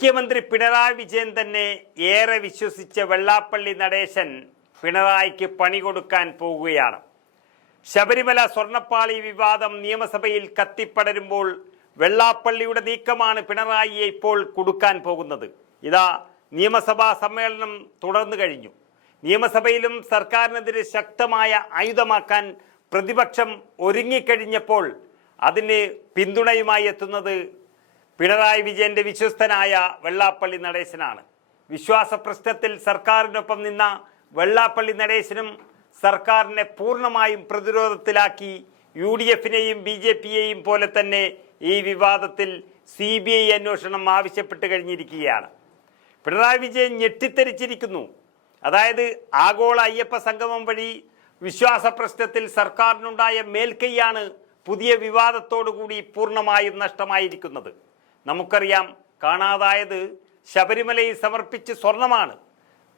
മുഖ്യമന്ത്രി പിണറായി വിജയൻ തന്നെ ഏറെ വിശ്വസിച്ച വെള്ളാപ്പള്ളി നടേശൻ പിണറായിക്ക് പണി കൊടുക്കാൻ പോവുകയാണ്. ശബരിമല സ്വർണ്ണപ്പാളി വിവാദം നിയമസഭയിൽ കത്തിപ്പടരുമ്പോൾ വെള്ളാപ്പള്ളിയുടെ നീക്കമാണ് പിണറായിയെ ഇപ്പോൾ കൊടുക്കാൻ പോകുന്നത്. ഇതാ നിയമസഭാ സമ്മേളനം തുടർന്നു കഴിഞ്ഞു. നിയമസഭയിലും സർക്കാരിനെതിരെ ശക്തമായ ആയുധമാക്കാൻ പ്രതിപക്ഷം ഒരുങ്ങിക്കഴിഞ്ഞപ്പോൾ അതിന് പിന്തുണയുമായി എത്തുന്നത് പിണറായി വിജയന്റെ വിശ്വസ്തനായ വെള്ളാപ്പള്ളി നടേശനാണ്. വിശ്വാസ പ്രശ്നത്തിൽ സർക്കാരിനൊപ്പം നിന്ന വെള്ളാപ്പള്ളി നടേശനും സർക്കാരിനെ പൂർണ്ണമായും പ്രതിരോധത്തിലാക്കി UDFനെയും BJPയെയും പോലെ തന്നെ ഈ വിവാദത്തിൽ CBI അന്വേഷണം ആവശ്യപ്പെട്ട് കഴിഞ്ഞിരിക്കുകയാണ്. പിണറായി വിജയൻ ഞെട്ടിത്തെരിച്ചിരിക്കുന്നു. അതായത് ആഗോള അയ്യപ്പ സംഗമം വഴി വിശ്വാസ പ്രശ്നത്തിൽ സർക്കാരിനുണ്ടായ മേൽക്കൈയാണ് പുതിയ വിവാദത്തോടുകൂടി പൂർണ്ണമായും നഷ്ടമായിരിക്കുന്നത്. നമുക്കറിയാം, കാണാതായത് ശബരിമലയിൽ സമർപ്പിച്ച് സ്വർണമാണ്.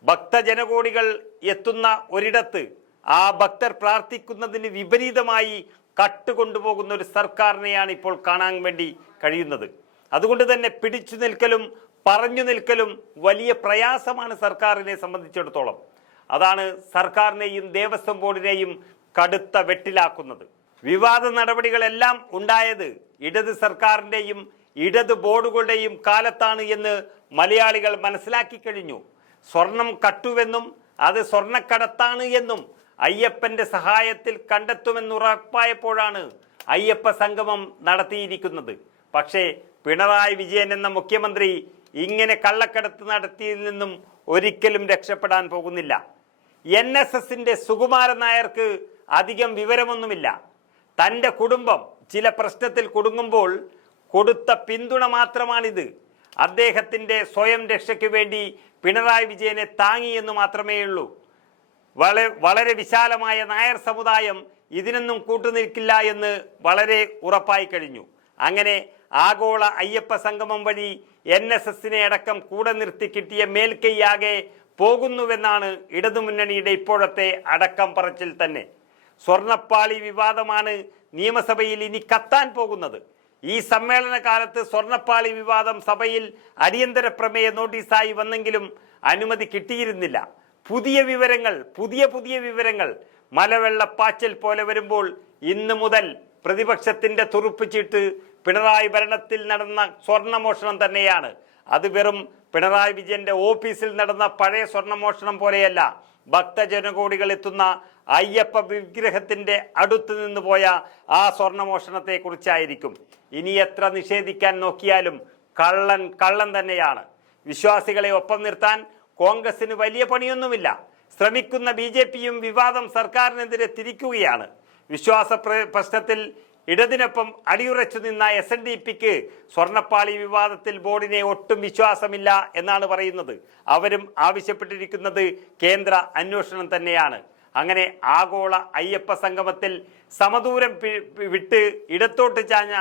ഭക്തജനകോടികൾ എത്തുന്ന ഒരിടത്ത് ആ ഭക്തർ പ്രാർത്ഥിക്കുന്നതിന് വിപരീതമായി കട്ടുകൊണ്ടുപോകുന്ന ഒരു സർക്കാരിനെയാണ് ഇപ്പോൾ കാണാൻ വേണ്ടി കഴിയുന്നത്. അതുകൊണ്ട് തന്നെ പിടിച്ചു നിൽക്കലും പറഞ്ഞു നിൽക്കലും വലിയ പ്രയാസമാണ് സർക്കാരിനെ സംബന്ധിച്ചിടത്തോളം. അതാണ് സർക്കാരിനെയും ദേവസ്വം ബോർഡിനെയും കടുത്ത വെട്ടിലാക്കുന്നത്. വിവാദ നടപടികളെല്ലാം ഉണ്ടായത് ഇടത് സർക്കാരിൻ്റെയും ഇടത് ബോർഡുകളുടെയും കാലത്താണ് എന്ന് മലയാളികൾ മനസ്സിലാക്കി കഴിഞ്ഞു. സ്വർണം കട്ടുവെന്നും അത് സ്വർണ്ണക്കടത്താണ് എന്നും അയ്യപ്പന്റെ സഹായത്തിൽ കണ്ടെത്തുമെന്നുറപ്പായപ്പോഴാണ് അയ്യപ്പ സംഗമം നടത്തിയിരിക്കുന്നത്. പക്ഷേ പിണറായി വിജയൻ എന്ന മുഖ്യമന്ത്രി ഇങ്ങനെ കള്ളക്കടത്ത് നടത്തിയതിൽ നിന്നും ഒരിക്കലും രക്ഷപ്പെടാൻ പോകുന്നില്ല. NSSന്റെ സുകുമാരൻ നായർക്ക് അധികം വിവരമൊന്നുമില്ല. തൻ്റെ കുടുംബം ചില പ്രശ്നത്തിൽ കുടുങ്ങുമ്പോൾ കൊടുത്ത പിന്തുണ മാത്രമാണിത്. അദ്ദേഹത്തിൻ്റെ സ്വയം രക്ഷയ്ക്ക് വേണ്ടി പിണറായി വിജയനെ താങ്ങിയെന്ന് മാത്രമേ ഉള്ളൂ. വളരെ വിശാലമായ നായർ സമുദായം ഇതിനൊന്നും കൂട്ടുനിൽക്കില്ല എന്ന് വളരെ ഉറപ്പായി കഴിഞ്ഞു. അങ്ങനെ ആഗോള അയ്യപ്പ സംഗമം വഴി NSSനെ അടക്കം കൂടെ നിർത്തി കിട്ടിയ മേൽക്കൈയാകെ പോകുന്നുവെന്നാണ് ഇടതുമുന്നണിയുടെ ഇപ്പോഴത്തെ അടക്കം പറച്ചിൽ തന്നെ. സ്വർണ്ണപ്പാളി വിവാദമാണ് നിയമസഭയിൽ ഇനി കത്താൻ പോകുന്നത്. ഈ സമ്മേളന കാലത്ത് സ്വർണ്ണപ്പാളി വിവാദം സഭയിൽ അടിയന്തര പ്രമേയ നോട്ടീസായി വന്നെങ്കിലും അനുമതി കിട്ടിയിരുന്നില്ല. പുതിയ വിവരങ്ങൾ മലവെള്ളപ്പാച്ചൽ പോലെ വരുമ്പോൾ ഇന്ന് മുതൽ പ്രതിപക്ഷത്തിന്റെ തുറുപ്പിച്ചിട്ട് പിണറായി ഭരണത്തിൽ നടന്ന സ്വർണ്ണമോഷണം തന്നെയാണ്. അത് വെറും പിണറായി വിജയന്റെ ഓഫീസിൽ നടന്ന പഴയ സ്വർണ്ണമോഷണം പോലെയല്ല. ഭക്തജനകോടികൾ എത്തുന്ന അയ്യപ്പ വിഗ്രഹത്തിന്റെ അടുത്ത് നിന്ന് പോയ ആ സ്വർണ്ണമോഷണത്തെ കുറിച്ചായിരിക്കും. ഇനി എത്ര നിഷേധിക്കാൻ നോക്കിയാലും കള്ളൻ തന്നെയാണ്. വിശ്വാസികളെ ഒപ്പം നിർത്താൻ കോൺഗ്രസിന് വലിയ പണിയൊന്നുമില്ല. ശ്രമിക്കുന്ന BJPയും വിവാദം സർക്കാരിനെതിരെ തിരിക്കുകയാണ്. വിശ്വാസ പ്രശ്നത്തിൽ ഇടതിനൊപ്പം അടിയുറച്ചു നിന്ന SNDPക്ക് സ്വർണ്ണപ്പാളി വിവാദത്തിൽ ബോർഡിനെ ഒട്ടും വിശ്വാസമില്ല എന്നാണ് പറയുന്നത്. അവരും ആവശ്യപ്പെട്ടിരിക്കുന്നത് കേന്ദ്ര അന്വേഷണം തന്നെയാണ്. അങ്ങനെ ആഗോള അയ്യപ്പ സംഗമത്തിൽ സമദൂരം വിട്ട് ഇടത്തോട്ട് ചാഞ്ഞ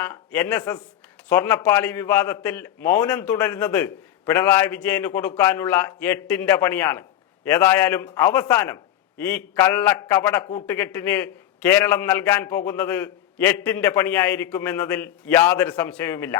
NSS സ്വർണ്ണപ്പാളി വിവാദത്തിൽ മൗനം തുടരുന്നത് പിണറായി വിജയന് കൊടുക്കാനുള്ള എട്ടിൻ്റെ പണിയാണ്. ഏതായാലും അവസാനം ഈ കള്ളക്കപട കൂട്ടുകെട്ടിന് കേരളം നൽകാൻ പോകുന്നത് എട്ടിൻ്റെ പണിയായിരിക്കും എന്നതിൽ യാതൊരു സംശയവുമില്ല.